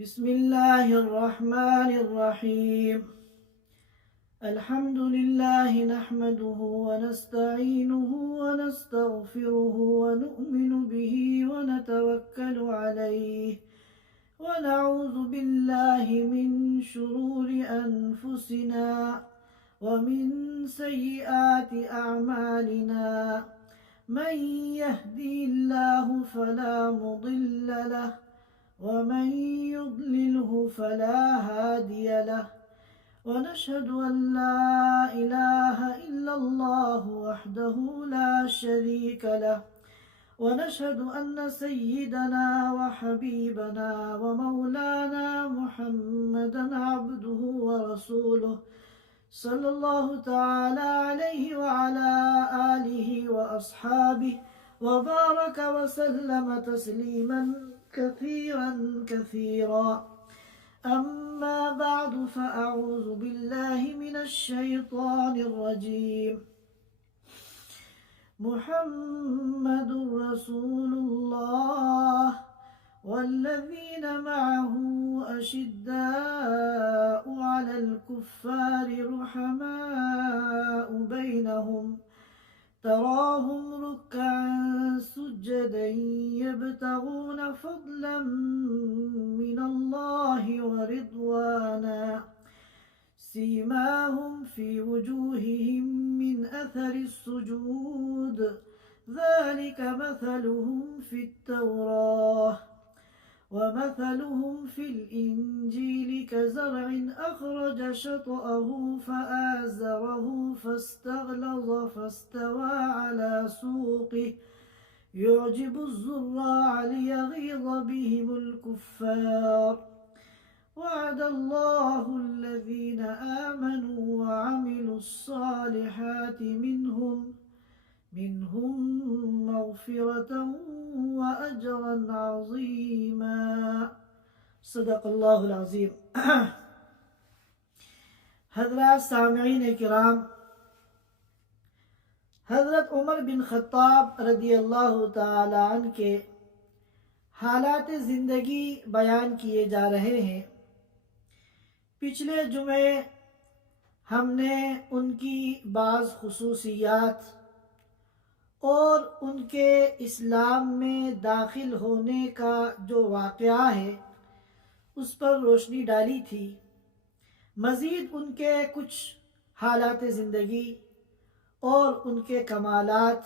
بسم الله الرحمن الرحيم. الحمد لله نحمده ونستعينه ونستغفره ونؤمن به ونتوكل عليه ونعوذ بالله من شرور أنفسنا ومن سيئات أعمالنا. من يهدي الله فلا مضل له ومن يضلله فلا هادي له. ونشهد أن لا إله إلا الله وحده لا شريك له. ونشهد أن سيدنا وحبيبنا ومولانا محمدا عبده ورسوله صلى الله تعالى عليه وعلى آله وأصحابه وبارك وسلم تسليما كثيرا كثيرا. أما بعد فأعوذ بالله من الشيطان الرجيم. محمد رسول الله والذين معه أشداء على الكفار رحماء بينهم تراهم ركعا سجدا يبتغون فضلا من الله ورضوانا سيماهم في وجوههم من أثر السجود ذلك مثلهم في التوراة ومثلهم في الإنجيل كزرع أخرج شطأه فآزره فاستغلظ فاستوى على سوقه يعجب الزراع ليغيظ بهم الكفار. وعد الله الذين آمنوا وعملوا الصالحات منهم مغفرة وأجرا عظيما. صدق اللہ العظیم. حضرات سامعین کرام، حضرت عمر بن خطاب رضی اللہ تعالی عنہ کے حالات زندگی بیان کیے جا رہے ہیں. پچھلے جمعے ہم نے ان کی بعض خصوصیات اور ان کے اسلام میں داخل ہونے کا جو واقعہ ہے اس پر روشنی ڈالی تھی. مزید ان کے کچھ حالات زندگی اور ان کے کمالات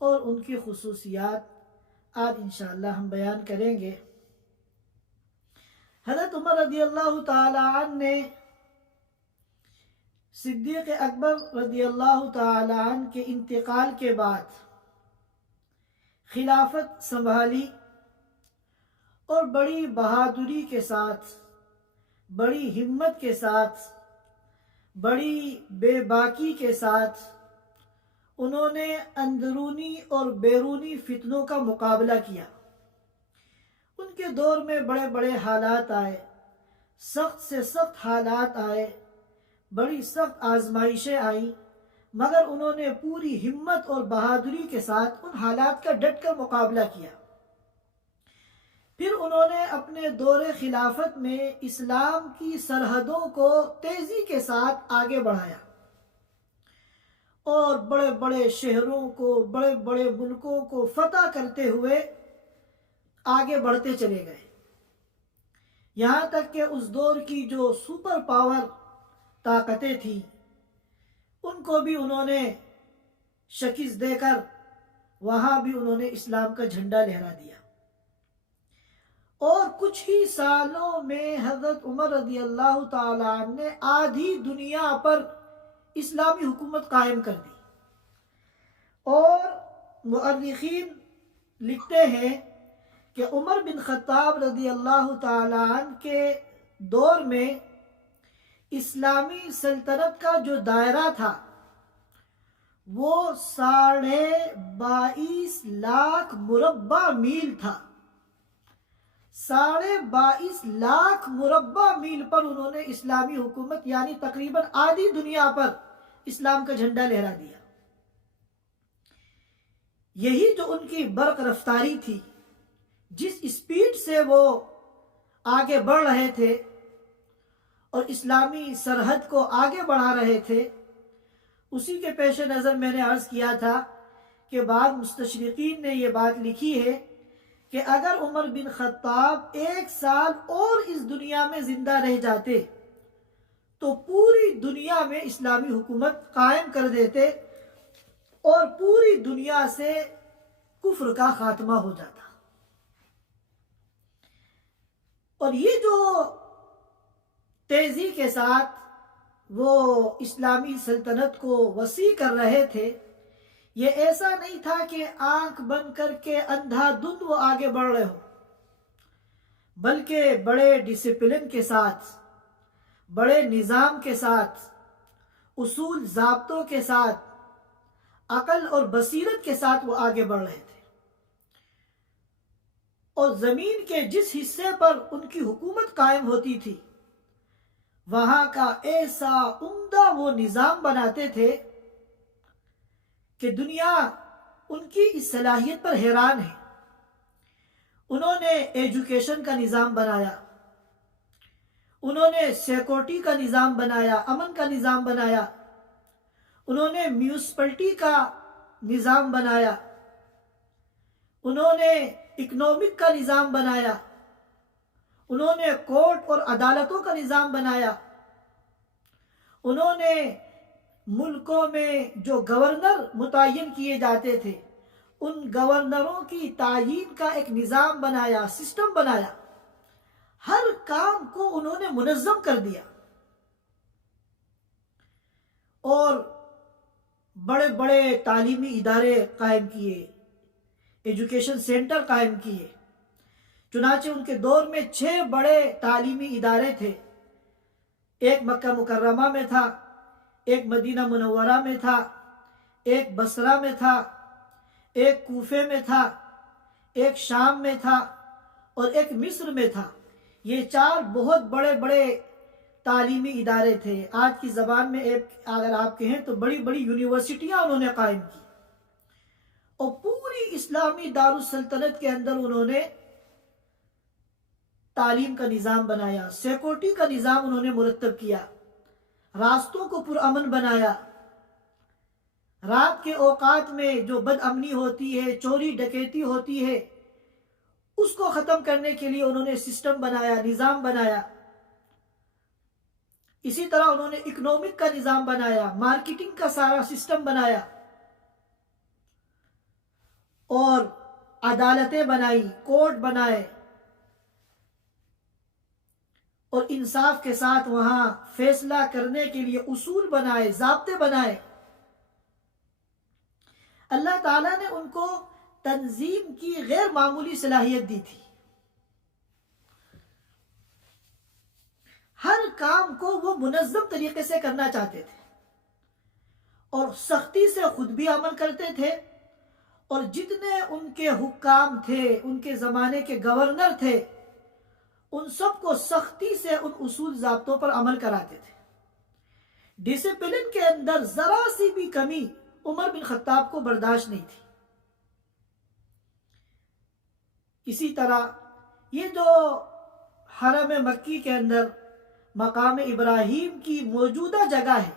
اور ان کی خصوصیات آج انشاءاللہ ہم بیان کریں گے. حضرت عمر رضی اللہ تعالی عنہ نے صدیق اکبر رضی اللہ تعالی عنہ کے انتقال کے بعد خلافت سنبھالی اور بڑی بہادری کے ساتھ، بڑی ہمت کے ساتھ، بڑی بے باکی کے ساتھ انہوں نے اندرونی اور بیرونی فتنوں کا مقابلہ کیا. ان کے دور میں بڑے بڑے حالات آئے، سخت سے سخت حالات آئے، بڑی سخت آزمائشیں آئیں، مگر انہوں نے پوری ہمت اور بہادری کے ساتھ ان حالات کا ڈٹ کر مقابلہ کیا. پھر انہوں نے اپنے دور خلافت میں اسلام کی سرحدوں کو تیزی کے ساتھ آگے بڑھایا اور بڑے بڑے شہروں کو، بڑے بڑے ملکوں کو فتح کرتے ہوئے آگے بڑھتے چلے گئے، یہاں تک کہ اس دور کی جو سپر پاور طاقتیں تھیں ان کو بھی انہوں نے شکست دے کر وہاں بھی انہوں نے اسلام کا جھنڈا لہرا دیا. اور کچھ ہی سالوں میں حضرت عمر رضی اللہ تعالی عنہ نے آدھی دنیا پر اسلامی حکومت قائم کر دی. اور مؤرخین لکھتے ہیں کہ عمر بن خطاب رضی اللہ تعالی عنہ کے دور میں اسلامی سلطنت کا جو دائرہ تھا وہ 22.5 لاکھ مربع میل تھا. 22.5 لاکھ مربع میل پر انہوں نے اسلامی حکومت یعنی تقریباً آدھی دنیا پر اسلام کا جھنڈا لہرا دیا. یہی جو ان کی برق رفتاری تھی، جس اسپیڈ سے وہ آگے بڑھ رہے تھے اور اسلامی سرحد کو آگے بڑھا رہے تھے، اسی کے پیش نظر میں نے عرض کیا تھا کہ بعض مستشرقین نے یہ بات لکھی ہے کہ اگر عمر بن خطاب 1 سال اور اس دنیا میں زندہ رہ جاتے تو پوری دنیا میں اسلامی حکومت قائم کر دیتے اور پوری دنیا سے کفر کا خاتمہ ہو جاتا۔ اور یہ جو تیزی کے ساتھ وہ اسلامی سلطنت کو وسیع کر رہے تھے، یہ ایسا نہیں تھا کہ آنکھ بند کر کے اندھا دھند وہ آگے بڑھ رہے ہو، بلکہ بڑے ڈسپلن کے ساتھ، بڑے نظام کے ساتھ، اصول ضابطوں کے ساتھ، عقل اور بصیرت کے ساتھ وہ آگے بڑھ رہے تھے، اور زمین کے جس حصے پر ان کی حکومت قائم ہوتی تھی وہاں کا ایسا عمدہ وہ نظام بناتے تھے کہ دنیا ان کی اس صلاحیت پر حیران ہے۔ انہوں نے ایجوکیشن کا نظام بنایا، انہوں نے سیکورٹی کا نظام بنایا، امن کا نظام بنایا، انہوں نے میونسپلٹی کا نظام بنایا، انہوں نے اکنامک کا نظام بنایا، انہوں نے کورٹ اور عدالتوں کا نظام بنایا، انہوں نے ملکوں میں جو گورنر متعین کیے جاتے تھے ان گورنروں کی تعیین کا ایک نظام بنایا، سسٹم بنایا، ہر کام کو انہوں نے منظم کر دیا، اور بڑے بڑے تعلیمی ادارے قائم کیے، ایجوکیشن سینٹر قائم کیے۔ چنانچہ ان کے دور میں 6 بڑے تعلیمی ادارے تھے، ایک مکہ مکرمہ میں تھا، ایک مدینہ منورہ میں تھا، ایک بصرہ میں تھا، ایک کوفے میں تھا، ایک شام میں تھا اور ایک مصر میں تھا۔ یہ 4 بہت بڑے بڑے تعلیمی ادارے تھے۔ آج کی زبان میں اگر آپ کہیں تو بڑی بڑی یونیورسٹیاں انہوں نے قائم کی، اور پوری اسلامی دارالسلطنت کے اندر انہوں نے تعلیم کا نظام بنایا، سیکورٹی کا نظام انہوں نے مرتب کیا، راستوں کو پرامن بنایا، رات کے اوقات میں جو بد امنی ہوتی ہے، چوری ڈکیتی ہوتی ہے، اس کو ختم کرنے کے لیے انہوں نے سسٹم بنایا، نظام بنایا۔ اسی طرح انہوں نے اکنامک کا نظام بنایا، مارکیٹنگ کا سارا سسٹم بنایا، اور عدالتیں بنائی، کورٹ بنائے، اور انصاف کے ساتھ وہاں فیصلہ کرنے کے لیے اصول بنائے، ضابطے بنائے۔ اللہ تعالیٰ نے ان کو تنظیم کی غیر معمولی صلاحیت دی تھی، ہر کام کو وہ منظم طریقے سے کرنا چاہتے تھے، اور سختی سے خود بھی عمل کرتے تھے، اور جتنے ان کے حکام تھے، ان کے زمانے کے گورنر تھے، ان سب کو سختی سے ان اصول ضابطوں پر عمل کراتے تھے۔ ڈسپلن کے اندر ذرا سی بھی کمی عمر بن خطاب کو برداشت نہیں تھی۔ اسی طرح یہ جو حرم مکی کے اندر مقام ابراہیم کی موجودہ جگہ ہے،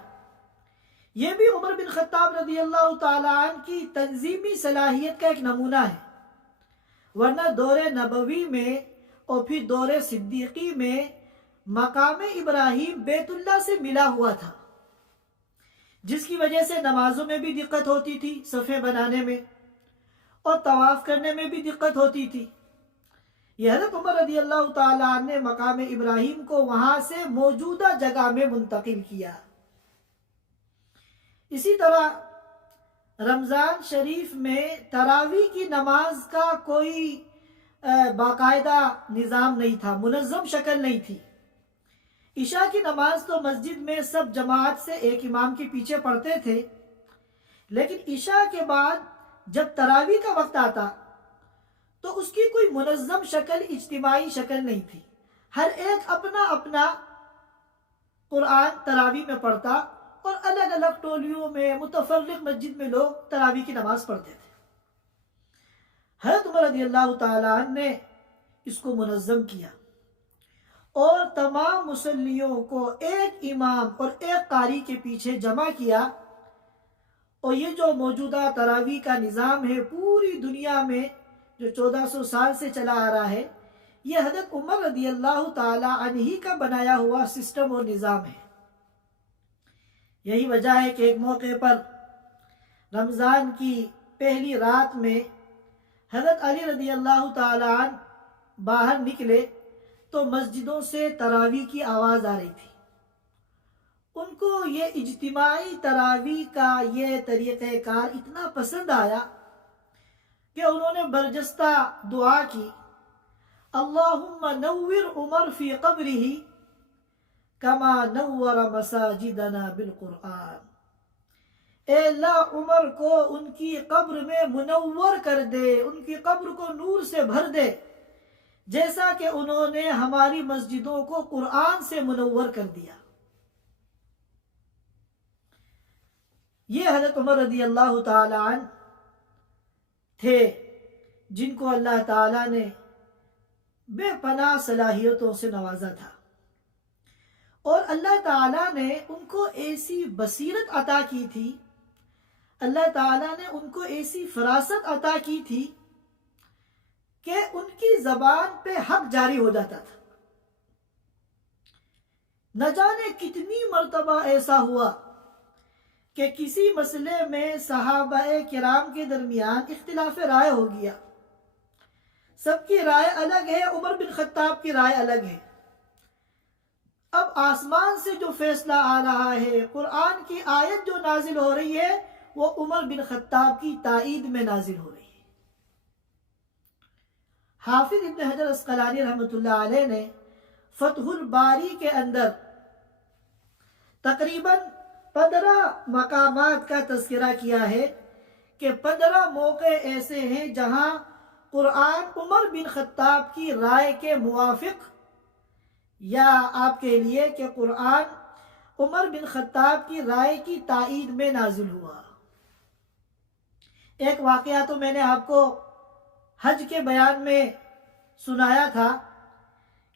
یہ بھی عمر بن خطاب رضی اللہ تعالیٰ عنہ کی تنظیمی صلاحیت کا ایک نمونہ ہے، ورنہ دور نبوی میں اور پھر دور صدیقی میں مقام ابراہیم بیت اللہ سے ملا ہوا تھا، جس کی وجہ سے نمازوں میں بھی دقت ہوتی تھی، صفیں بنانے میں، اور طواف کرنے میں بھی دقت ہوتی تھی۔ یہ حضرت عمر رضی اللہ تعالیٰ عنہ نے مقام ابراہیم کو وہاں سے موجودہ جگہ میں منتقل کیا۔ اسی طرح رمضان شریف میں تراویح کی نماز کا کوئی باقاعدہ نظام نہیں تھا، منظم شکل نہیں تھی۔ عشاء کی نماز تو مسجد میں سب جماعت سے ایک امام کے پیچھے پڑھتے تھے، لیکن عشاء کے بعد جب تراویح کا وقت آتا تو اس کی کوئی منظم شکل، اجتماعی شکل نہیں تھی، ہر ایک اپنا اپنا قرآن تراویح میں پڑھتا، اور الگ الگ ٹولیوں میں متفرق مسجد میں لوگ تراویح کی نماز پڑھتے تھے۔ حضرت عمر رضی اللہ تعالیٰ عنہ نے اس کو منظم کیا، اور تمام مصلیوں کو ایک امام اور ایک قاری کے پیچھے جمع کیا، اور یہ جو موجودہ تراویح کا نظام ہے پوری دنیا میں جو 1400 سال سے چلا آ رہا ہے، یہ حضرت عمر رضی اللہ تعالی عنہ کا بنایا ہوا سسٹم اور نظام ہے۔ یہی وجہ ہے کہ ایک موقع پر رمضان کی پہلی رات میں حضرت علی رضی اللہ تعالی عنہ باہر نکلے تو مسجدوں سے تراویح کی آواز آ رہی تھی۔ ان کو یہ اجتماعی تراویح کا یہ طریقہ کار اتنا پسند آیا کہ انہوں نے برجستہ دعا کی، اللہم نور عمر فی قبرہ کما نور مساجدنا بالقرآن۔ اے اللہ، عمر کو ان کی قبر میں منور کر دے، ان کی قبر کو نور سے بھر دے، جیسا کہ انہوں نے ہماری مسجدوں کو قرآن سے منور کر دیا۔ یہ حضرت عمر رضی اللہ تعالی عنہ تھے جن کو اللہ تعالیٰ نے بے پناہ صلاحیتوں سے نوازا تھا، اور اللہ تعالیٰ نے ان کو ایسی بصیرت عطا کی تھی، اللہ تعالیٰ نے ان کو ایسی فراست عطا کی تھی کہ ان کی زبان پہ حق جاری ہو جاتا تھا۔ نہ جانے کتنی مرتبہ ایسا ہوا کہ کسی مسئلے میں صحابہ کرام کے درمیان اختلاف رائے ہو گیا، سب کی رائے الگ ہے، عمر بن خطاب کی رائے الگ ہے۔ اب آسمان سے جو فیصلہ آ رہا ہے، قرآن کی آیت جو نازل ہو رہی ہے، وہ عمر بن خطاب کی تائید میں نازل ہو رہی ہے۔ حافظ ابن حجر عسقلانی رحمۃ اللہ علیہ نے فتح الباری کے اندر تقریباً 15 مقامات کا تذکرہ کیا ہے کہ 15 موقع ایسے ہیں جہاں قرآن عمر بن خطاب کی رائے کے موافق، یا آپ کے لیے کہ قرآن عمر بن خطاب کی رائے کی تائید میں نازل ہوا۔ ایک واقعہ تو میں نے آپ کو حج کے بیان میں سنایا تھا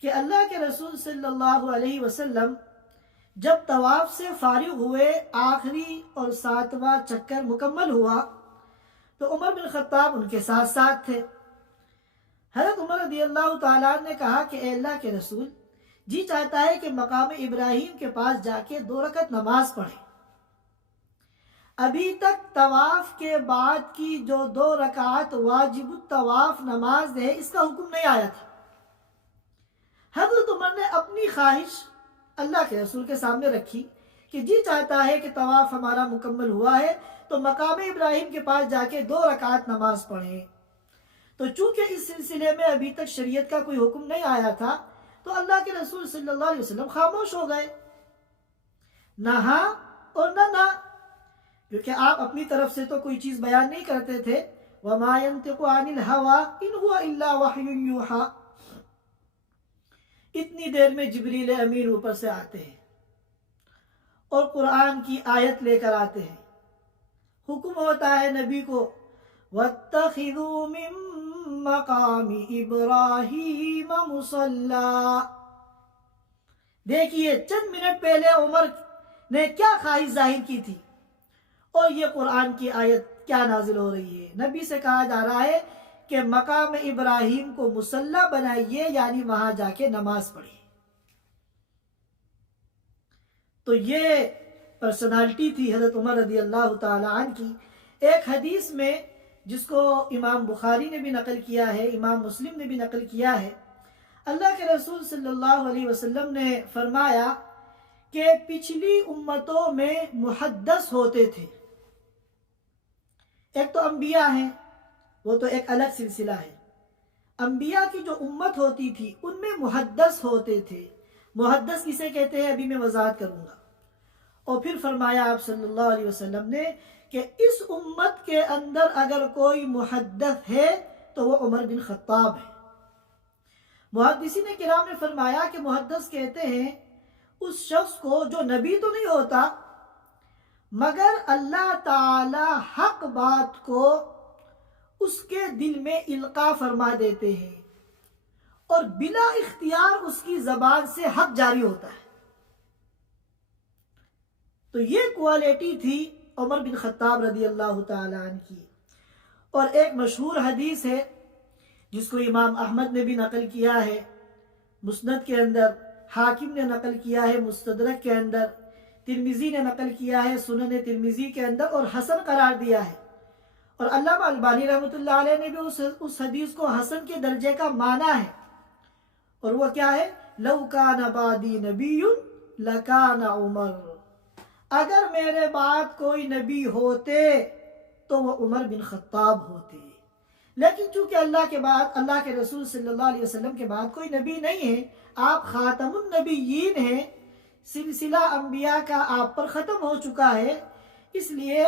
کہ اللہ کے رسول صلی اللہ علیہ وسلم جب طواف سے فارغ ہوئے، آخری اور 7واں چکر مکمل ہوا تو عمر بن خطاب ان کے ساتھ ساتھ تھے۔ حضرت عمر رضی اللہ تعالیٰ نے کہا کہ اے اللہ کے رسول، جی چاہتا ہے کہ مقام ابراہیم کے پاس جا کے 2 رکعت نماز پڑھیں۔ ابھی تک طواف کے بعد کی جو 2 رکعت واجب الطواف نماز ہے، اس کا حکم نہیں آیا تھا۔ حضرت عمر نے اپنی خواہش اللہ کے رسول کے سامنے رکھی کہ جی چاہتا ہے کہ طواف ہمارا مکمل ہوا ہے تو مقام ابراہیم کے پاس جا کے 2 رکعت نماز پڑھیں۔ تو چونکہ اس سلسلے میں ابھی تک شریعت کا کوئی حکم نہیں آیا تھا، تو اللہ کے رسول صلی اللہ علیہ وسلم خاموش ہو گئے، نہ ہاں اور نہ، کیونکہ آپ اپنی طرف سے تو کوئی چیز بیان نہیں کرتے تھے۔ وَمَا يَنْتِقُ عَنِ الْهَوَىٰ إِنْ هُوَ إِلَّا وَحْيٌ يُوحَىٰ۔ اتنی دیر میں جبریل امین اوپر سے آتے ہیں اور قرآن کی آیت لے کر آتے ہیں، حکم ہوتا ہے نبی کو وَاتَّخِذُوا مِن مَّقَامِ إِبْرَاهِيمَ مُصَلًّى۔ دیکھیے چند منٹ پہلے عمر نے کیا خواہش ظاہر کی تھی، اور یہ قرآن کی آیت کیا نازل ہو رہی ہے۔ نبی سے کہا جا رہا ہے کہ مقام ابراہیم کو مصلی بنائیے، یعنی وہاں جا کے نماز پڑھیے۔ تو یہ پرسنالٹی تھی حضرت عمر رضی اللہ تعالی عنہ کی۔ ایک حدیث میں جس کو امام بخاری نے بھی نقل کیا ہے، امام مسلم نے بھی نقل کیا ہے، اللہ کے رسول صلی اللہ علیہ وسلم نے فرمایا کہ پچھلی امتوں میں محدث ہوتے تھے۔ ایک تو انبیاء ہیں، وہ تو ایک الگ سلسلہ ہے۔ انبیاء کی جو امت ہوتی تھی ان میں محدث ہوتے تھے۔ محدث کسے کہتے ہیں ابھی میں وضاحت کروں گا۔ اور پھر فرمایا آپ صلی اللہ علیہ وسلم نے کہ اس امت کے اندر اگر کوئی محدث ہے تو وہ عمر بن خطاب ہے۔ محدثین کرام نے فرمایا کہ محدث کہتے ہیں اس شخص کو جو نبی تو نہیں ہوتا مگر اللہ تعالی حق بات کو اس کے دل میں القاء فرما دیتے ہیں، اور بلا اختیار اس کی زبان سے حق جاری ہوتا ہے. تو یہ کوالٹی تھی عمر بن خطاب رضی اللہ تعالیٰ عنہ کی. اور ایک مشہور حدیث ہے جس کو امام احمد نے بھی نقل کیا ہے مسند کے اندر، حاکم نے نقل کیا ہے مستدرک کے اندر، ترمذی نے نقل کیا ہے سنن ترمذی کے اندر اور حسن قرار دیا ہے. اور علامہ البانی رحمۃ اللہ علیہ نے بھی اس حدیث کو حسن کے درجے کا مانا ہے. اور وہ کیا ہے؟ لو کان بعدی نبی لکان عمر، اگر میرے بعد کوئی نبی ہوتے تو وہ عمر بن خطاب ہوتے. لیکن چونکہ اللہ کے رسول صلی اللہ علیہ وسلم کے بعد کوئی نبی نہیں ہے، آپ خاتم النبیین ہیں، سلسلہ انبیاء کا آپ پر ختم ہو چکا ہے، اس لیے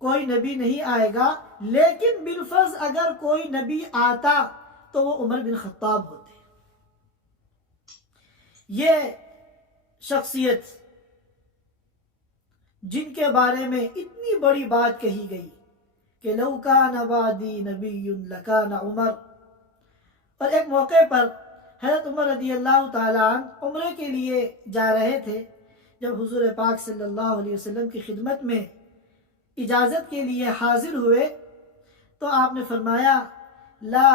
کوئی نبی نہیں آئے گا. لیکن بالفرض اگر کوئی نبی آتا تو وہ عمر بن خطاب ہوتے. یہ شخصیت جن کے بارے میں اتنی بڑی بات کہی گئی کہ لو کان بعدی نبی لکان عمر. اور ایک موقع پر حضرت عمر رضی اللہ تعالیٰ عنہ عمرے کے لیے جا رہے تھے. جب حضور پاک صلی اللہ علیہ وسلم کی خدمت میں اجازت کے لیے حاضر ہوئے تو آپ نے فرمایا لا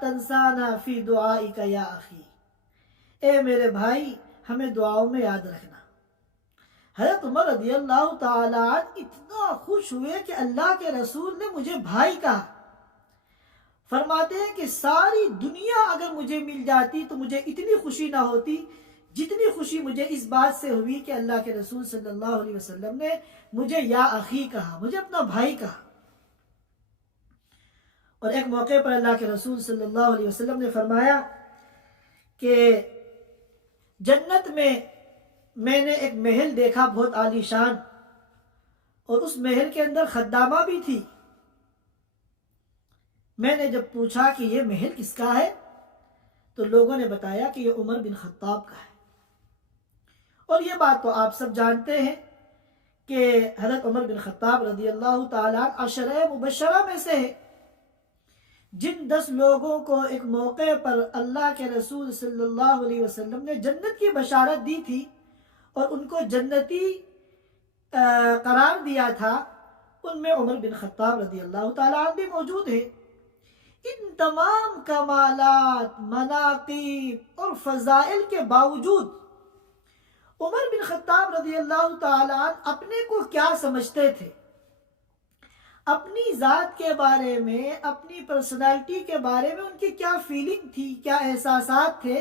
تنسانا فی دعائک یا اخی، اے میرے بھائی ہمیں دعاؤں میں یاد رکھنا. حضرت عمر رضی اللہ تعالیٰ عنہ اتنا خوش ہوئے کہ اللہ کے رسول نے مجھے بھائی کہا. فرماتے ہیں کہ ساری دنیا اگر مجھے مل جاتی تو مجھے اتنی خوشی نہ ہوتی جتنی خوشی مجھے اس بات سے ہوئی کہ اللہ کے رسول صلی اللہ علیہ وسلم نے مجھے یا اخی کہا، مجھے اپنا بھائی کہا. اور ایک موقع پر اللہ کے رسول صلی اللہ علیہ وسلم نے فرمایا کہ جنت میں نے ایک محل دیکھا بہت عالی شان، اور اس محل کے اندر خدامہ بھی تھی. میں نے جب پوچھا کہ یہ محل کس کا ہے تو لوگوں نے بتایا کہ یہ عمر بن خطاب کا ہے. اور یہ بات تو آپ سب جانتے ہیں کہ حضرت عمر بن خطاب رضی اللہ تعالیٰ عشرہ مبشرہ میں سے ہے جن 10 لوگوں کو ایک موقع پر اللہ کے رسول صلی اللہ علیہ وسلم نے جنت کی بشارت دی تھی اور ان کو جنتی قرار دیا تھا. ان میں عمر بن خطاب رضی اللہ تعالیٰ عنہ بھی موجود ہے. ان تمام کمالات، مناقب اور فضائل کے باوجود عمر بن خطاب رضی اللہ تعالیٰ عنہ اپنے کو کیا سمجھتے تھے، اپنی ذات کے بارے میں، اپنی پرسنالٹی کے بارے میں ان کی کیا فیلنگ تھی، کیا احساسات تھے،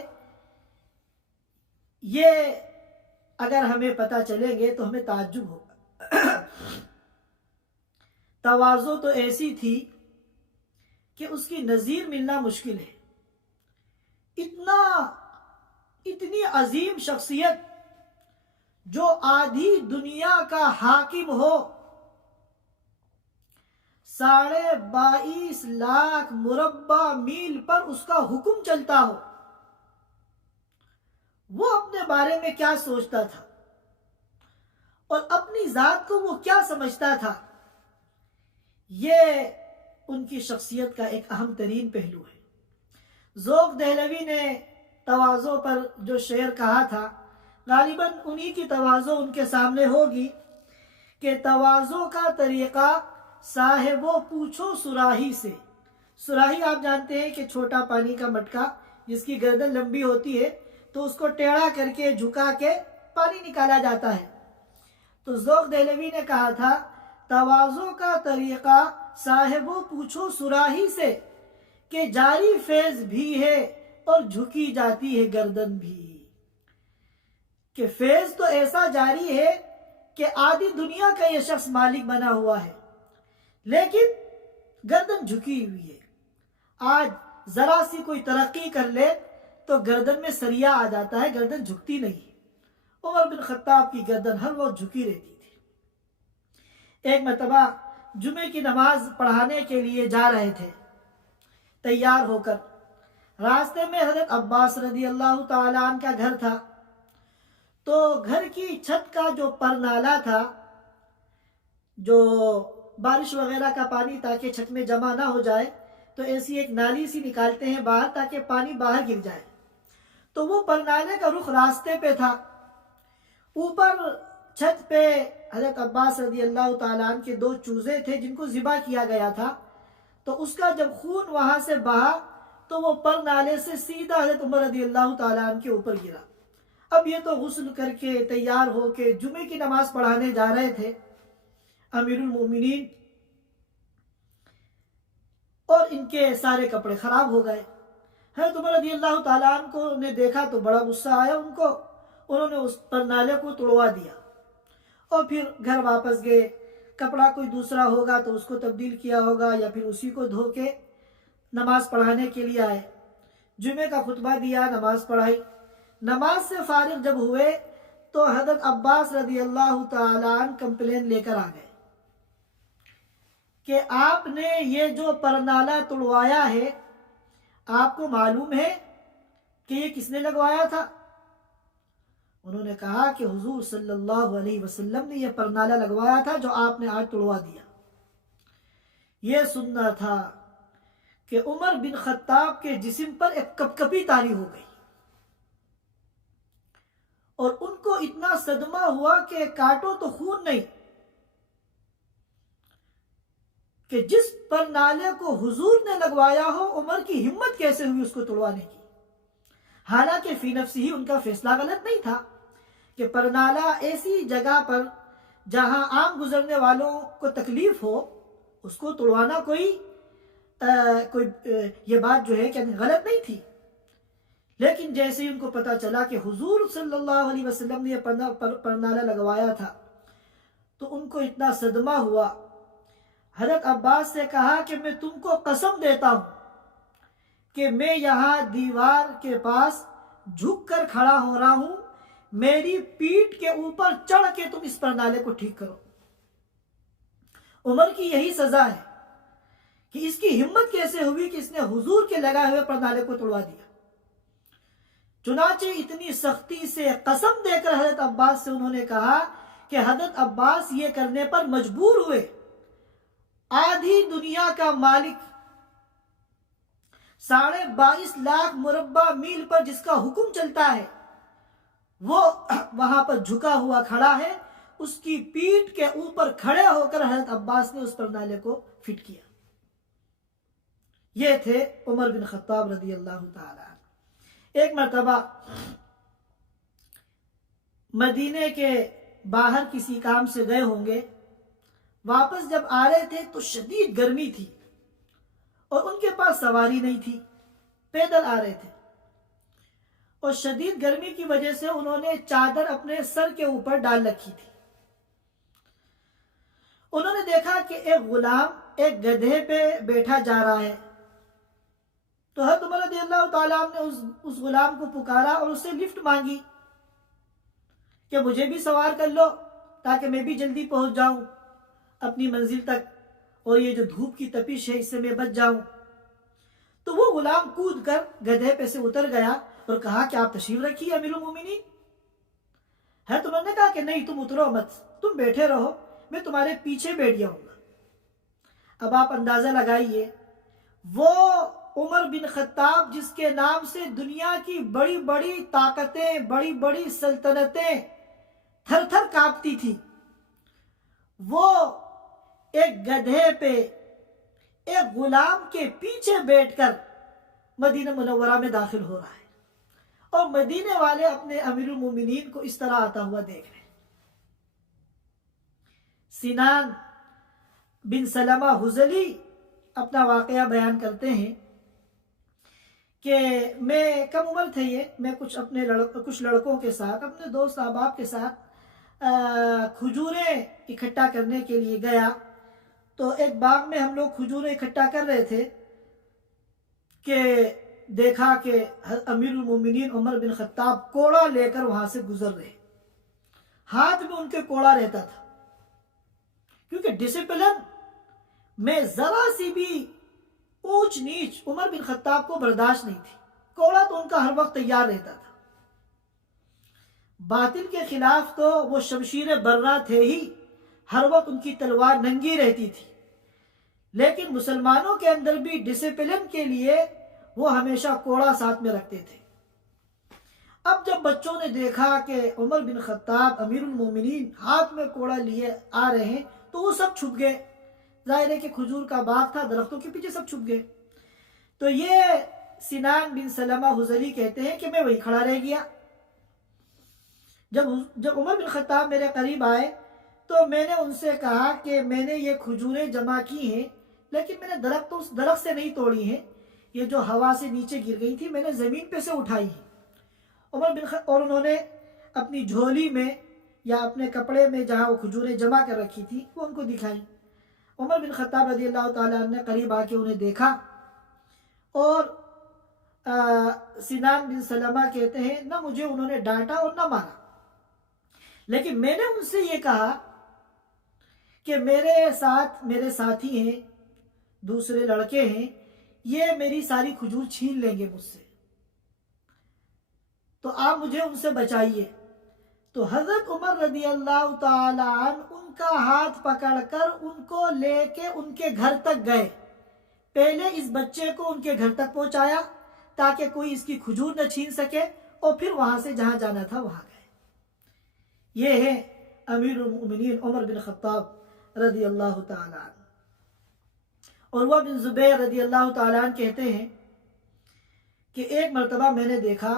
یہ اگر ہمیں پتہ چلیں گے تو ہمیں تعجب ہوگا. تواضع تو ایسی تھی کہ اس کی نظیر ملنا مشکل ہے. اتنی عظیم شخصیت جو آدھی دنیا کا حاکم ہو، 22.5 لاکھ مربع میل پر اس کا حکم چلتا ہو، وہ اپنے بارے میں کیا سوچتا تھا اور اپنی ذات کو وہ کیا سمجھتا تھا، یہ ان کی شخصیت کا ایک اہم ترین پہلو ہے. ذوق دہلوی نے تواضع پر جو شعر کہا تھا، غالباً انہی کی تواضع ان کے سامنے ہوگی کہ تواضع کا طریقہ صاحبو پوچھو سراہی سے. سراہی آپ جانتے ہیں کہ چھوٹا پانی کا مٹکا جس کی گردن لمبی ہوتی ہے تو اس کو ٹیڑھا کر کے جھکا کے پانی نکالا جاتا ہے. تو ذوق دہلوی نے کہا تھا تواضع کا طریقہ صاحبو پوچھو سراہی سے کہ جاری فیض بھی ہے اور جھکی جاتی ہے گردن بھی. کہ فیض تو ایسا جاری ہے کہ آدھی دنیا کا یہ شخص مالک بنا ہوا ہے لیکن گردن جھکی ہوئی ہے. آج ذرا سی کوئی ترقی کر لے تو گردن میں سریا آ جاتا ہے، گردن جھکتی نہیں. عمر بن خطاب کی گردن ہر وقت جھکی رہتی تھی. ایک مرتبہ جمعے کی نماز پڑھانے کے لیے جا رہے تھے تیار ہو کر. راستے میں حضرت عباس رضی اللہ تعالیٰ عنہ کا گھر تھا. تو گھر کی چھت کا جو پرنالا تھا، جو بارش وغیرہ کا پانی تاکہ چھت میں جمع نہ ہو جائے، تو ایسی ایک نالی سی نکالتے ہیں باہر تاکہ پانی باہر گر جائے. تو وہ پرنالے کا رخ راستے پہ تھا. اوپر چھت پہ حضرت عباس رضی اللہ تعالیٰ عنہ کے 2 چوزے تھے جن کو ذبح کیا گیا تھا. تو اس کا جب خون وہاں سے بہا تو وہ پرنالے سے سیدھا حضرت عمر رضی اللہ تعالیٰ عنہ کے اوپر گرا. اب یہ تو غسل کر کے تیار ہو کے جمعے کی نماز پڑھانے جا رہے تھے امیر المومنین، اور ان کے سارے کپڑے خراب ہو گئے. حضرت عمر رضی اللہ تعالیٰ عنہ کو نے دیکھا تو بڑا غصہ آیا ان کو. انہوں نے اس پرنالے کو توڑوا دیا اور پھر گھر واپس گئے. کپڑا کوئی دوسرا ہوگا تو اس کو تبدیل کیا ہوگا یا پھر اسی کو دھو کے نماز پڑھانے کے لیے آئے. جمعے کا خطبہ دیا، نماز پڑھائی. نماز سے فارغ جب ہوئے تو حضرت عباس رضی اللہ تعالیٰ عنہ کمپلین لے کر آ گئے کہ آپ نے یہ جو پرنالہ توڑوایا ہے آپ کو معلوم ہے کہ یہ کس نے لگوایا تھا؟ انہوں نے کہا کہ حضور صلی اللہ علیہ وسلم نے یہ پرنالہ لگوایا تھا جو آپ نے آج توڑوا دیا. یہ سننا تھا کہ عمر بن خطاب کے جسم پر ایک کپکپی طاری ہو گئی اور ان کو اتنا صدمہ ہوا کہ کاٹو تو خون نہیں، کہ جس پرنالے کو حضور نے لگوایا ہو عمر کی ہمت کیسے ہوئی اس کو توڑوانے کی. حالانکہ فی نفسی ہی ان کا فیصلہ غلط نہیں تھا کہ پرنالہ ایسی جگہ پر جہاں عام گزرنے والوں کو تکلیف ہو اس کو توڑوانا کوئی یہ بات جو ہے کہ غلط نہیں تھی. لیکن جیسے ہی ان کو پتا چلا کہ حضور صلی اللہ علیہ وسلم نے یہ پرنالہ لگوایا تھا تو ان کو اتنا صدمہ ہوا. حضرت عباس سے کہا کہ میں تم کو قسم دیتا ہوں کہ میں یہاں دیوار کے پاس جھک کر کھڑا ہو رہا ہوں، میری پیٹھ کے اوپر چڑھ کے تم اس پرنالے کو ٹھیک کرو. عمر کی یہی سزا ہے کہ اس کی ہمت کیسے ہوئی کہ اس نے حضور کے لگائے ہوئے پرنالے کو توڑوا دیا. چنانچہ اتنی سختی سے قسم دے کر حضرت عباس سے انہوں نے کہا کہ حضرت عباس یہ کرنے پر مجبور ہوئے. آدھی دنیا کا مالک 22.5 لاکھ مربع میل پر جس کا حکم چلتا ہے وہ وہاں پر جھکا ہوا کھڑا ہے، اس کی پیٹھ کے اوپر کھڑے ہو کر حضرت عباس نے اس پرنالے کو فٹ کیا. یہ تھے عمر بن خطاب رضی اللہ تعالی عنہ. ایک مرتبہ مدینے کے باہر کسی کام سے گئے ہوں گے، واپس جب آ رہے تھے تو شدید گرمی تھی اور ان کے پاس سواری نہیں تھی، پیدل آ رہے تھے اور شدید گرمی کی وجہ سے انہوں نے چادر اپنے سر کے اوپر ڈال رکھی تھی. انہوں نے دیکھا کہ ایک غلام ایک گدھے پہ بیٹھا جا رہا ہے تو حضرت عمر رضی اللہ تعالیٰ عنہ نے اس غلام کو پکارا اور اس سے لفٹ مانگی کہ مجھے بھی سوار کر لو تاکہ میں بھی جلدی پہنچ جاؤں اپنی منزل تک، اور یہ جو دھوپ کی تپش ہے اس سے میں بچ جاؤں. تو وہ غلام کود کر گدھے پہ سے اتر گیا اور کہا کہ آپ تشریف رکھیے امیر المومنین. حضرت عمر نے کہا کہ نہیں، تم اترو مت، تم بیٹھے رہو، میں تمہارے پیچھے بیٹھ جاؤں گا. اب آپ اندازہ لگائیے، وہ عمر بن خطاب جس کے نام سے دنیا کی بڑی بڑی طاقتیں، بڑی بڑی سلطنتیں تھر تھر کانپتی تھی، وہ ایک گدھے پہ ایک غلام کے پیچھے بیٹھ کر مدینہ منورہ میں داخل ہو رہا ہے اور مدینے والے اپنے امیر المومنین کو اس طرح آتا ہوا دیکھ رہے ہیں. سنان بن سلمہ حذلی اپنا واقعہ بیان کرتے ہیں کہ میں کم عمر تھے، میں کچھ لڑکوں کے ساتھ، اپنے دوست احباب کے ساتھ کھجوریں اکٹھا کرنے کے لیے گیا. تو ایک باغ میں ہم لوگ کھجوریں اکٹھا کر رہے تھے کہ دیکھا کہ امیر المومنین عمر بن خطاب کوڑا لے کر وہاں سے گزر رہے. ہاتھ میں ان کے کوڑا رہتا تھا کیونکہ ڈسپلن میں ذرا سی بھی اونچ نیچ عمر بن خطاب کو برداشت نہیں تھی. کوڑا تو ان کا ہر وقت تیار رہتا تھا. باطل کے خلاف تو وہ شمشیر برہ تھے ہی، ہر وقت ان کی تلوار ننگی رہتی تھی، لیکن مسلمانوں کے اندر بھی ڈسپلن کے لیے وہ ہمیشہ کوڑا ساتھ میں رکھتے تھے۔ اب جب بچوں نے دیکھا کہ عمر بن خطاب امیر المومنین ہاتھ میں کوڑا لیے آ رہے ہیں تو وہ سب چھپ گئے۔ ظاہر ہے کہ کھجور کا باغ تھا، درختوں کے پیچھے سب چھپ گئے۔ تو یہ سنان بن سلمہ حذلی کہتے ہیں کہ میں وہی کھڑا رہ گیا۔ جب عمر بن خطاب میرے قریب آئے تو میں نے ان سے کہا کہ میں نے یہ کھجوریں جمع کی ہیں، لیکن میں نے درخت سے نہیں توڑی ہیں، یہ جو ہوا سے نیچے گر گئی تھی میں نے زمین پہ سے اٹھائی ہیں۔ اور انہوں نے اپنی جھولی میں یا اپنے کپڑے میں جہاں وہ کھجوریں جمع کر رکھی تھی وہ ان کو دکھائی۔ عمر بن خطاب رضی اللہ تعالیٰ عنہ نے قریب آ کے انہیں دیکھا، اور سنان بن سلمہ کہتے ہیں نہ مجھے انہوں نے ڈانٹا اور نہ مارا، لیکن میں نے ان سے یہ کہا کہ میرے ساتھ میرے ساتھی ہیں، دوسرے لڑکے ہیں، یہ میری ساری کھجور چھین لیں گے مجھ سے، تو آپ مجھے ان سے بچائیے۔ تو حضرت عمر رضی اللہ تعالی عنہ ان کا ہاتھ پکڑ کر ان کو لے کے ان کے گھر تک گئے۔ پہلے اس بچے کو ان کے گھر تک پہنچایا تاکہ کوئی اس کی کھجور نہ چھین سکے، اور پھر وہاں سے جہاں جانا تھا وہاں گئے۔ یہ ہے امیر المؤمنین عمر بن خطاب رضی اللہ تعالی عنہ۔ عروہ بن زبیر رضی اللہ تعالی عنہ کہتے ہیں کہ ایک مرتبہ میں نے دیکھا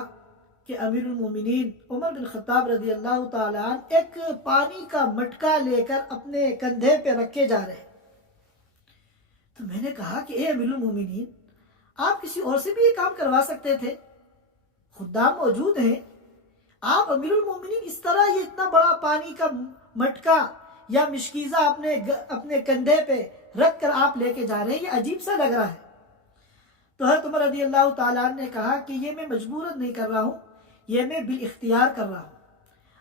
کہ امیر المومنین عمر بن خطاب رضی اللہ تعالیٰ عنہ ایک پانی کا مٹکا لے کر اپنے کندھے پہ رکھے جا رہے۔ تو میں نے کہا کہ اے امیر المومنین، آپ کسی اور سے بھی یہ کام کروا سکتے تھے، خدام موجود ہیں، آپ امیر المومنین اس طرح یہ اتنا بڑا پانی کا مٹکا یا مشکیزہ اپنے کندھے پہ رکھ کر آپ لے کے جا رہے ہیں، یہ عجیب سا لگ رہا ہے۔ تو حضرت عمر رضی اللہ تعالیٰ عنہ نے کہا کہ یہ میں مجبوراً نہیں کر رہا ہوں، یہ میں بالاختیار کر رہا ہوں۔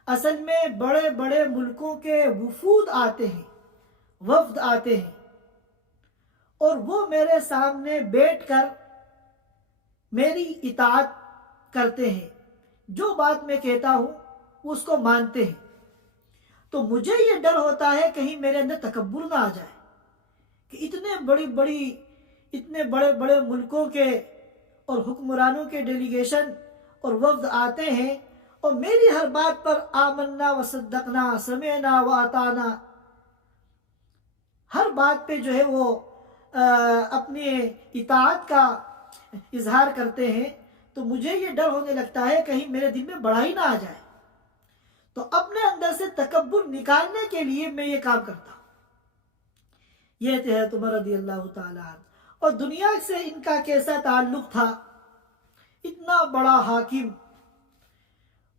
اصل میں بڑے بڑے ملکوں کے وفود آتے ہیں، وفد آتے ہیں، اور وہ میرے سامنے بیٹھ کر میری اطاعت کرتے ہیں، جو بات میں کہتا ہوں وہ اس کو مانتے ہیں۔ تو مجھے یہ ڈر ہوتا ہے کہیں میرے اندر تکبر نہ آ جائے کہ اتنے بڑے بڑے ملکوں کے اور حکمرانوں کے ڈیلیگیشن اور وفد آتے ہیں، اور میری ہر بات پر آمنا و صدقنا، سمعنا و اطعنا، ہر بات پہ جو ہے وہ اپنی اطاعت کا اظہار کرتے ہیں۔ تو مجھے یہ ڈر ہونے لگتا ہے کہیں میرے دل میں بڑائی نہ آ جائے، تو اپنے اندر سے تکبر نکالنے کے لیے میں یہ کام کرتا ہوں۔ یہ تھے حضرت عمر رضی اللہ تعالیٰ عنہ، اور دنیا سے ان کا کیسا تعلق تھا، اتنا بڑا حاکم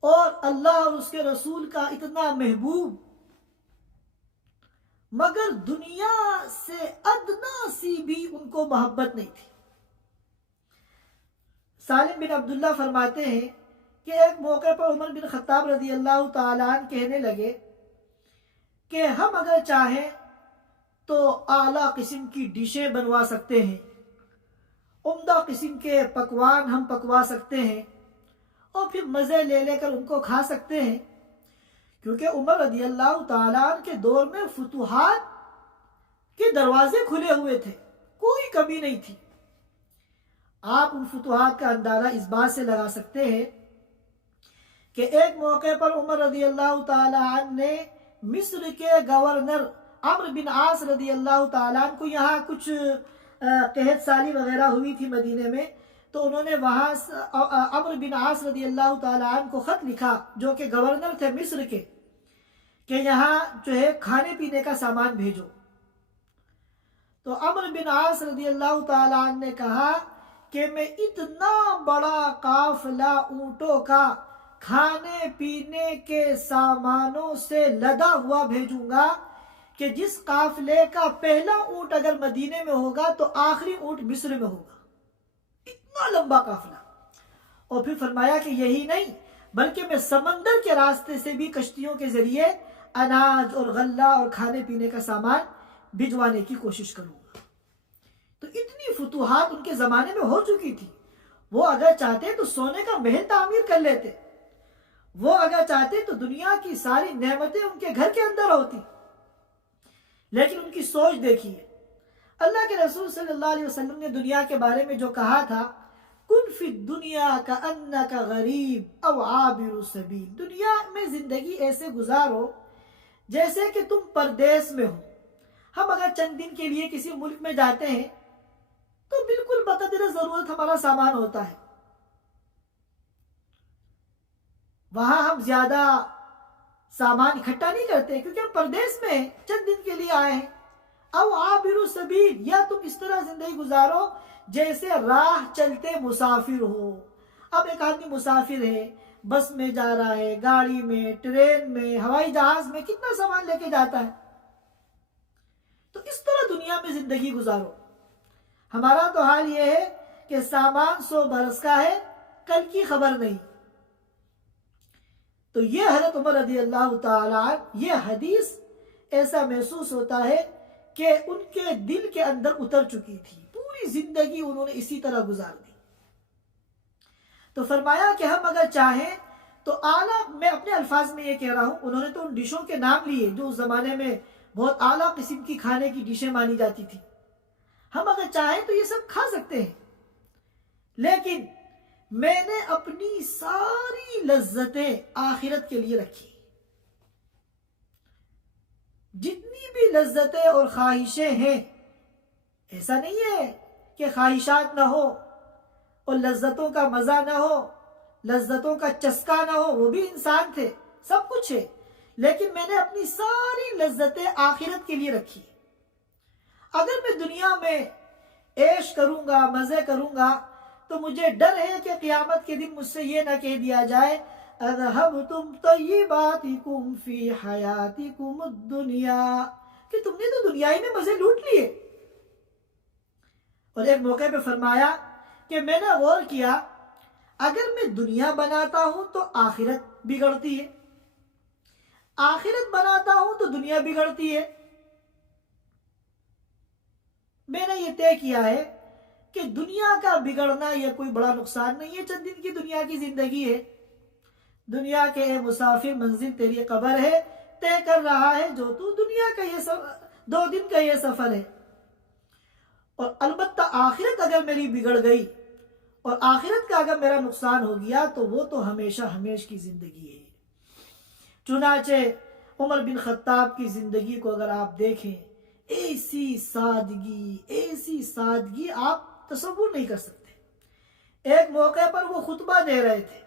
اور اللہ اور اس کے رسول کا اتنا محبوب، مگر دنیا سے ادنا سی بھی ان کو محبت نہیں تھی۔ سالم بن عبداللہ فرماتے ہیں کہ ایک موقع پر عمر بن خطاب رضی اللہ تعالیٰ عنہ کہنے لگے کہ ہم اگر چاہیں تو اعلیٰ قسم کی ڈشیں بنوا سکتے ہیں، عمدہ قسم کے پکوان ہم پکوا سکتے ہیں، اور پھر مزے لے لے کر ان کو کھا سکتے ہیں، کیونکہ عمر رضی اللہ تعالیٰ عنہ کے دور میں فتوحات کے دروازے کھلے ہوئے تھے، کوئی کمی نہیں تھی۔ آپ ان فتوحات کا اندازہ اس بات سے لگا سکتے ہیں کہ ایک موقع پر عمر رضی اللہ تعالیٰ عنہ نے مصر کے گورنر عمرو بن عاص رضی اللہ تعالیٰ عنہ کو، یہاں کچھ قحط سالی وغیرہ ہوئی تھی مدینے میں، تو انہوں نے وہاں عمرو بن عاص رضی اللہ تعالیٰ عنہ کو خط لکھا، جو کہ گورنر تھے مصر کے، کہ یہاں جو ہے کھانے پینے کا سامان بھیجو۔ تو عمرو بن عاص رضی اللہ تعالیٰ عنہ نے کہا کہ میں اتنا بڑا قافلہ اونٹوں کا کھانے پینے کے سامانوں سے لدا ہوا بھیجوں گا کہ جس قافلے کا پہلا اونٹ اگر مدینے میں ہوگا تو آخری اونٹ مصر میں ہوگا، اتنا لمبا قافلہ۔ اور پھر فرمایا کہ یہی نہیں بلکہ میں سمندر کے راستے سے بھی کشتیوں کے ذریعے اناج اور غلہ اور کھانے پینے کا سامان بھجوانے کی کوشش کروں گا۔ تو اتنی فتوحات ان کے زمانے میں ہو چکی تھی، وہ اگر چاہتے تو سونے کا محل تعمیر کر لیتے، وہ اگر چاہتے تو دنیا کی ساری نعمتیں ان کے گھر کے اندر ہوتی، لیکن ان کی سوچ دیکھیے، اللہ کے رسول صلی اللہ علیہ وسلم نے دنیا کے بارے میں جو کہا تھا، کن فی الدنیا کأنک غریب او عابر سبیل، دنیا میں زندگی ایسے گزارو جیسے کہ تم پردیس میں ہو۔ ہم اگر چند دن کے لیے کسی ملک میں جاتے ہیں تو بالکل بقدر ضرورت ہمارا سامان ہوتا ہے، وہاں ہم زیادہ سامان اکٹھا نہیں کرتے کیونکہ ہم پردیس میں ہیں، چند دن کے لیے آئے ہیں۔ او عابر سبیل، یا تم اس طرح زندگی گزارو جیسے راہ چلتے مسافر ہو۔ اب ایک آدمی مسافر ہے، بس میں جا رہا ہے، گاڑی میں، ٹرین میں، ہوائی جہاز میں، کتنا سامان لے کے جاتا ہے۔ تو اس طرح دنیا میں زندگی گزارو۔ ہمارا تو حال یہ ہے کہ سامان 100 برس کا ہے، کل کی خبر نہیں۔ تو یہ حضرت عمر رضی اللہ تعالیٰ عنہ، یہ حدیث ایسا محسوس ہوتا ہے کہ ان کے دل کے اندر اتر چکی تھی، پوری زندگی انہوں نے اسی طرح گزار دی۔ تو فرمایا کہ ہم اگر چاہیں تو اعلیٰ، میں اپنے الفاظ میں یہ کہہ رہا ہوں، انہوں نے تو ان ڈشوں کے نام لیے جو اس زمانے میں بہت اعلیٰ قسم کی کھانے کی ڈشیں مانی جاتی تھی۔ ہم اگر چاہیں تو یہ سب کھا سکتے ہیں، لیکن میں نے اپنی ساری لذتیں آخرت کے لیے رکھی۔ جتنی بھی لذتیں اور خواہشیں ہیں، ایسا نہیں ہے کہ خواہشات نہ ہو اور لذتوں کا مزہ نہ ہو، لذتوں کا چسکا نہ ہو، وہ بھی انسان تھے، سب کچھ ہے، لیکن میں نے اپنی ساری لذتیں آخرت کے لیے رکھی۔ اگر میں دنیا میں عیش کروں گا، مزے کروں گا، تو مجھے ڈر ہے کہ قیامت کے دن مجھ سے یہ نہ کہہ دیا جائے اذهبتم طیباتکم فی حیاتکم الدنیا، کہ تم نے تو دنیا ہی میں مزے لوٹ لیے۔ اور ایک موقع پہ فرمایا کہ میں نے غور کیا، اگر میں دنیا بناتا ہوں تو آخرت بگڑتی ہے، آخرت بناتا ہوں تو دنیا بگڑتی ہے۔ میں نے یہ طے کیا ہے کہ دنیا کا بگڑنا یہ کوئی بڑا نقصان نہیں ہے، چند دن کی دنیا کی زندگی ہے۔ دنیا کے اے مسافر، منزل تیری قبر ہے، طے کر رہا ہے جو تو دنیا کا یہ 2 دن کا یہ سفر ہے۔ اور البتہ آخرت اگر میری بگڑ گئی اور آخرت کا اگر میرا نقصان ہو گیا تو وہ تو ہمیشہ ہمیش کی زندگی ہے۔ چنانچہ عمر بن خطاب کی زندگی کو اگر آپ دیکھیں، ایسی سادگی آپ تصور نہیں کر سکتے۔ ایک موقع پر وہ خطبہ دے رہے تھے۔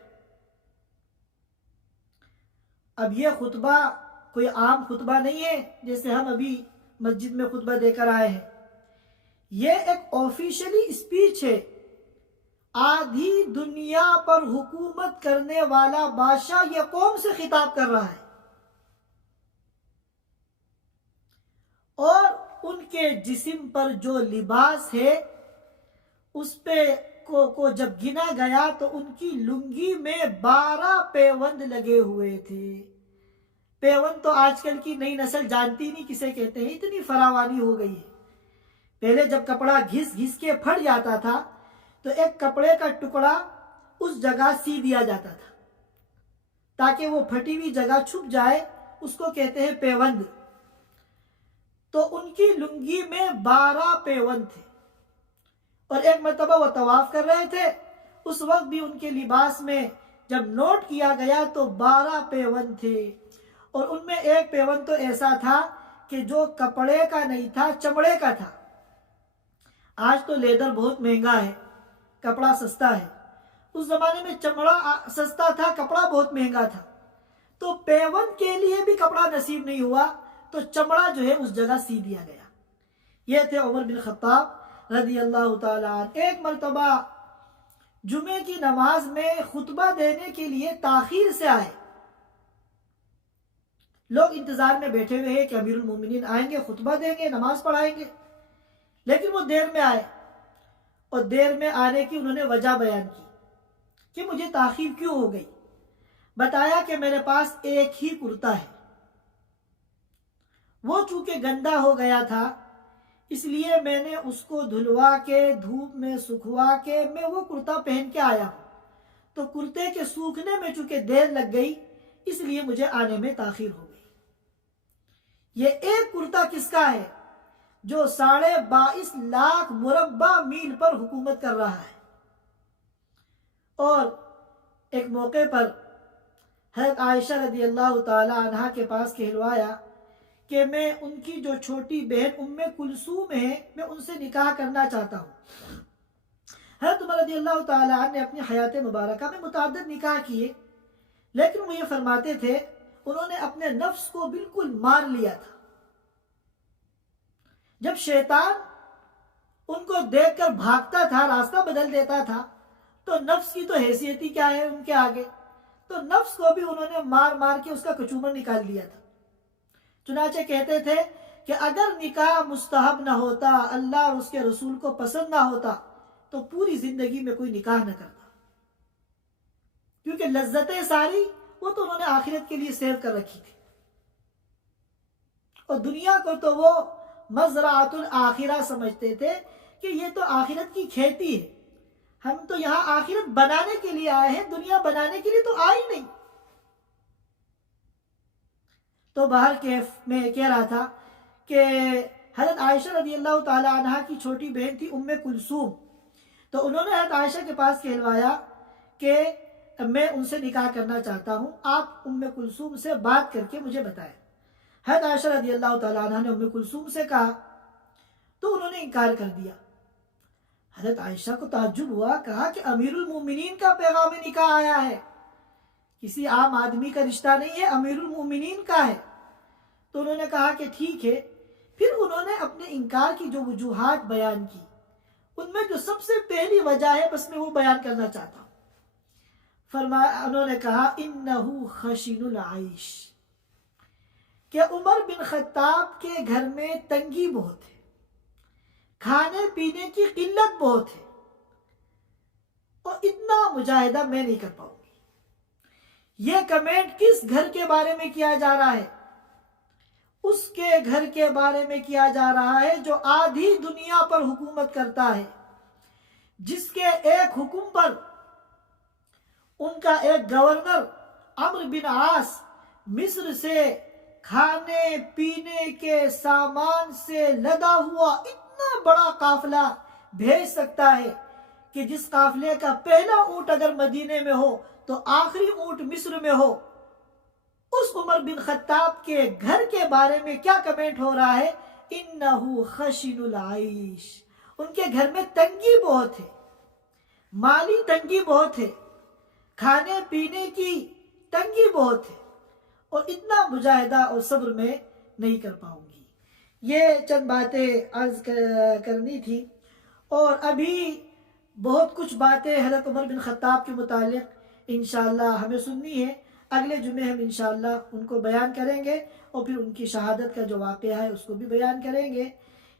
اب یہ خطبہ کوئی عام خطبہ نہیں ہے جیسے ہم ابھی مسجد میں خطبہ دے کر آئے ہیں، یہ ایک آفیشلی اسپیچ ہے۔ آدھی دنیا پر حکومت کرنے والا بادشاہ یہ قوم سے خطاب کر رہا ہے، اور ان کے جسم پر جو لباس ہے اس پہ کو جب گنا گیا تو ان کی لنگی میں 12 پیوند لگے ہوئے تھے۔ پیوند تو آج کل کی نئی نسل جانتی نہیں کسے کہتے ہیں، اتنی فراوانی ہو گئی ہے۔ پہلے جب کپڑا گھس گھس کے پھٹ جاتا تھا تو ایک کپڑے کا ٹکڑا اس جگہ سی دیا جاتا تھا تاکہ وہ پھٹی ہوئی جگہ چھپ جائے، اس کو کہتے ہیں پیوند۔ تو ان کی لنگی میں 12 پیوند تھے، اور ایک مرتبہ وہ طواف کر رہے تھے، اس وقت بھی ان کے لباس میں جب نوٹ کیا گیا تو 12 پیوند تھے، اور ان میں ایک پیوند تو ایسا تھا کہ جو کپڑے کا نہیں تھا، چمڑے کا تھا۔ آج تو لیدر بہت مہنگا ہے، کپڑا سستا ہے، اس زمانے میں چمڑا سستا تھا، کپڑا بہت مہنگا تھا، تو پیوند کے لیے بھی کپڑا نصیب نہیں ہوا تو چمڑا جو ہے اس جگہ سی دیا گیا۔ یہ تھے عمر بن خطاب رضی اللہ تعالیٰ عنہ۔ ایک مرتبہ جمعے کی نماز میں خطبہ دینے کے لیے تاخیر سے آئے، لوگ انتظار میں بیٹھے ہوئے ہیں کہ امیر المومنین آئیں گے، خطبہ دیں گے، نماز پڑھائیں گے، لیکن وہ دیر میں آئے، اور دیر میں آنے کی انہوں نے وجہ بیان کی کہ مجھے تاخیر کیوں ہو گئی۔ بتایا کہ میرے پاس ایک ہی کرتا ہے، وہ چونکہ گندا ہو گیا تھا اس لیے میں نے اس کو دھلوا کے دھوپ میں سکھوا کے میں وہ کرتا پہن کے آیا ہوں، تو کرتے کے سوکھنے میں چونکہ دیر لگ گئی اس لیے مجھے آنے میں تاخیر ہو گئی۔ یہ ایک کرتا کس کا ہے؟ جو 22.5 لاکھ مربع میل پر حکومت کر رہا ہے. اور ایک موقع پر حضرت عائشہ رضی اللہ تعالی عنہا کے پاس کہلوایا کہ میں ان کی جو چھوٹی بہن ام کلثوم ہے میں ان سے نکاح کرنا چاہتا ہوں. حضرت عمر رضی اللہ تعالی عنہ نے اپنی حیات مبارکہ میں متعدد نکاح کیے، لیکن وہ یہ فرماتے تھے انہوں نے اپنے نفس کو بالکل مار لیا تھا. جب شیطان ان کو دیکھ کر بھاگتا تھا، راستہ بدل دیتا تھا، تو نفس کی تو حیثیت ہی کیا ہے ان کے آگے، تو نفس کو بھی انہوں نے مار مار کے اس کا کچومر نکال دیا تھا. چنانچہ کہتے تھے کہ اگر نکاح مستحب نہ ہوتا، اللہ اور اس کے رسول کو پسند نہ ہوتا، تو پوری زندگی میں کوئی نکاح نہ کرتا، کیونکہ لذتیں ساری وہ تو انہوں نے آخرت کے لیے سیو کر رکھی تھی، اور دنیا کو تو وہ مزرعۃ الآخرہ سمجھتے تھے کہ یہ تو آخرت کی کھیتی ہے، ہم تو یہاں آخرت بنانے کے لیے آئے ہیں، دنیا بنانے کے لیے تو آئے ہی نہیں. تو باہر کیف میں کہہ رہا تھا کہ حضرت عائشہ رضی اللہ تعالی عنہ کی چھوٹی بہن تھی ام کلثوم، تو انہوں نے حضرت عائشہ کے پاس کہلوایا کہ میں ان سے نکاح کرنا چاہتا ہوں، آپ ام کلثوم سے بات کر کے مجھے بتائیں. حضرت عائشہ رضی اللہ تعالی عنہ نے ام کلثوم سے کہا تو انہوں نے انکار کر دیا. حضرت عائشہ کو تعجب ہوا، کہا کہ امیر المومنین کا پیغام نکاح آیا ہے، کسی عام آدمی کا رشتہ نہیں ہے، امیر المومنین کا ہے. تو انہوں نے کہا کہ ٹھیک ہے. پھر انہوں نے اپنے انکار کی جو وجوہات بیان کی، ان میں جو سب سے پہلی وجہ ہے بس میں وہ بیان کرنا چاہتا ہوں. انہوں نے کہا انہو خشن العیش، کہ عمر بن خطاب کے گھر میں تنگی بہت ہے، کھانے پینے کی قلت بہت ہے، اور اتنا مجاہدہ میں نہیں کر پاؤں گی. یہ کمنٹ کس گھر کے بارے میں کیا جا رہا ہے؟ اس کے گھر کے بارے میں کیا جا رہا ہے جو آدھی دنیا پر حکومت کرتا ہے، جس کے ایک حکم پر ان کا ایک گورنر عمرو بن عاص مصر سے کھانے پینے کے سامان سے لدا ہوا اتنا بڑا قافلہ بھیج سکتا ہے کہ جس قافلے کا پہلا اونٹ اگر مدینے میں ہو تو آخری اونٹ مصر میں ہو. اس عمر بن خطاب کے گھر کے بارے میں کیا کمنٹ ہو رہا ہے؟ انہو خشن العیش، ان کے گھر میں تنگی بہت ہے، مالی تنگی بہت ہے، کھانے پینے کی تنگی بہت ہے، اور اتنا مجاہدہ اور صبر میں نہیں کر پاؤں گی. یہ چند باتیں عرض کرنی تھی، اور ابھی بہت کچھ باتیں حضرت عمر بن خطاب کے متعلق انشاءاللہ ہمیں سننی ہے. اگلے جمعے ہم انشاءاللہ ان کو بیان کریں گے، اور پھر ان کی شہادت کا جو واقعہ ہے اس کو بھی بیان کریں گے.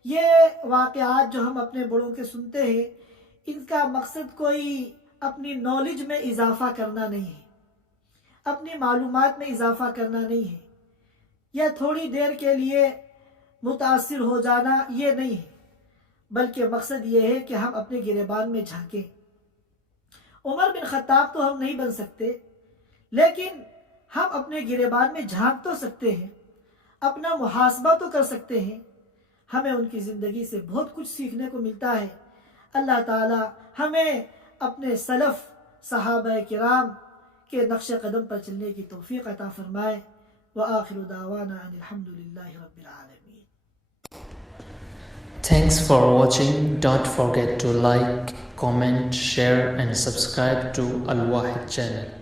یہ واقعات جو ہم اپنے بڑوں کے سنتے ہیں، ان کا مقصد کوئی اپنی نالج میں اضافہ کرنا نہیں ہے، اپنی معلومات میں اضافہ کرنا نہیں ہے، یا تھوڑی دیر کے لیے متاثر ہو جانا، یہ نہیں ہے، بلکہ مقصد یہ ہے کہ ہم اپنے گریبان میں جھانکیں. عمر بن خطاب تو ہم نہیں بن سکتے، لیکن ہم اپنے گریبان میں جھانک تو سکتے ہیں، اپنا محاسبہ تو کر سکتے ہیں. ہمیں ان کی زندگی سے بہت کچھ سیکھنے کو ملتا ہے. اللہ تعالی ہمیں اپنے سلف صحابہ کرام کے نقش قدم پر چلنے کی توفیق عطا فرمائے. وآخر دعوانا ان الحمد للہ رب العالمین. Thanks for watching. Don't forget to like, comment, share and subscribe to Al Wahid channel.